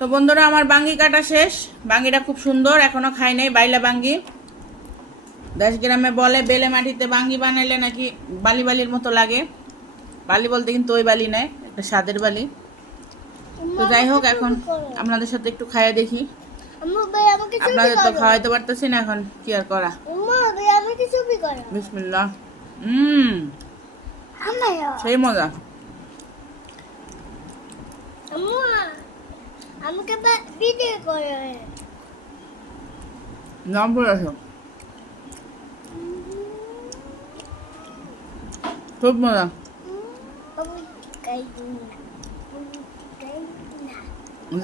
তো বন্ধুরা, আমার বাঙ্গি কাটা শেষ। বাঙ্গিটা খুব সুন্দর, এখনো খাই নাই। বাইলা বাঙ্গি 10 গ্রামে বলে বেলে মাটিতে বাঙ্গি বানাইলে নাকি বালি বালির মতো লাগে। বালি বলতে কিন্তু ওই বালি নয়, একটা স্বাদের বালি। তো যাই হোক, এখন আপনাদের সাথে একটু খাইয়ে দেখি। আপনাদের তো খাওয়াইতে পারতেছি না, এখন কি আর করা। বিসমিল্লাহ। সেই মজা। নাম পড়ে আসো, খুব মজা।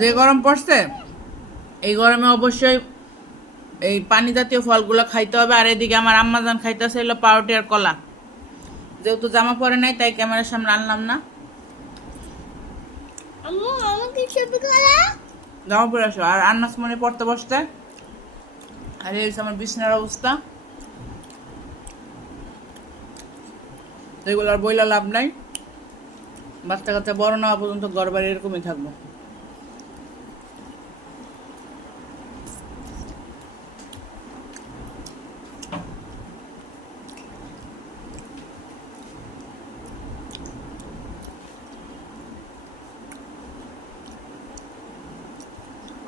যে গরম পড়ছে, এই গরমে অবশ্যই এই পানি জাতীয় ফলগুলো খাইতে হবে। আর এদিকে আমার আম্মাজান খাইতেছে হলো পাউরুটি আর কলা। যেহেতু জামা পরে নাই, তাই ক্যামেরার সামনে আনলাম না। জামা পরে আসো। আর আন্নাস মনে পড়তে বসতে। আর এই হচ্ছে আমার বিছনার অবস্থা। এগুলো আর বইলা লাভ নাই। বাচ্চা কাচ্চা বড় না হওয়া পর্যন্ত ঘর বাড়ি এরকমই থাকবো।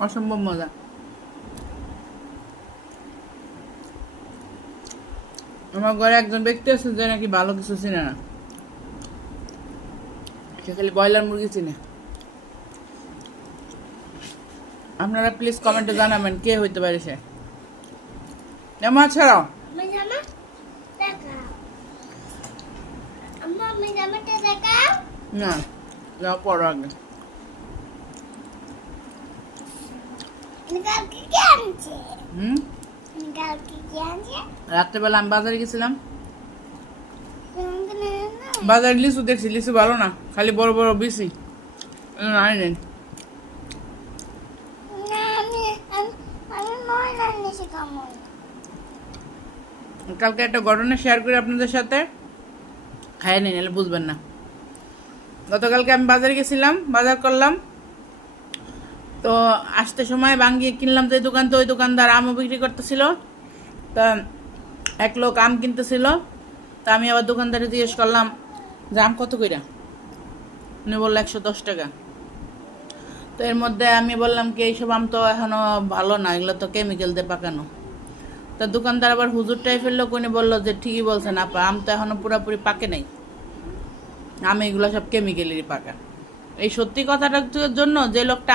অসম্ভব মজা। আমার ঘরে একজন ব্যক্তি আছে যে নাকি ভালো কিছু চিনে না, সে খালি ব্রয়লার মুরগি চিনে। আপনারা প্লিজ কমেন্টে জানাবেন কে হইতে পারে সে। জামা ছাড়াও না, যাও পড়ো আগে। রাত্রেবেলা আমি বাজারে গেছিলাম। বাজারে লিচু দেখছি, লিচু ভালো না, খালি বড় বড় বেশি আনেন। কালকে একটা ঘটনা শেয়ার করি আপনাদের সাথে, খাইয়ে নিন, এলে বুঝবেন না। গতকালকে আমি বাজারে গেছিলাম, বাজার করলাম। তো আসতে সময় বাঙ্গি কিনলাম তো এই দোকান, তো ওই দোকানদার আমও বিক্রি করতেছিল। তা এক লোক আম কিনতেছিল। তা আমি আবার দোকানদারে জিজ্ঞেস করলাম যে আম কত কইরা। উনি বললো 110 টাকা। তো এর মধ্যে আমি বললাম কি এইসব আম তো এখনো ভালো না, এগুলো তো কেমিক্যাল দিয়ে পাকানো। তা দোকানদার আবার হুজুর টাইপের লোক, উনি বললো যে ঠিকই বলছেন আপা, আম তো এখনো পুরোপুরি পাকে নাই, আম এগুলো সব কেমিক্যালেরই পাকা। এই সত্যি কথাটার জন্য যে লোকটা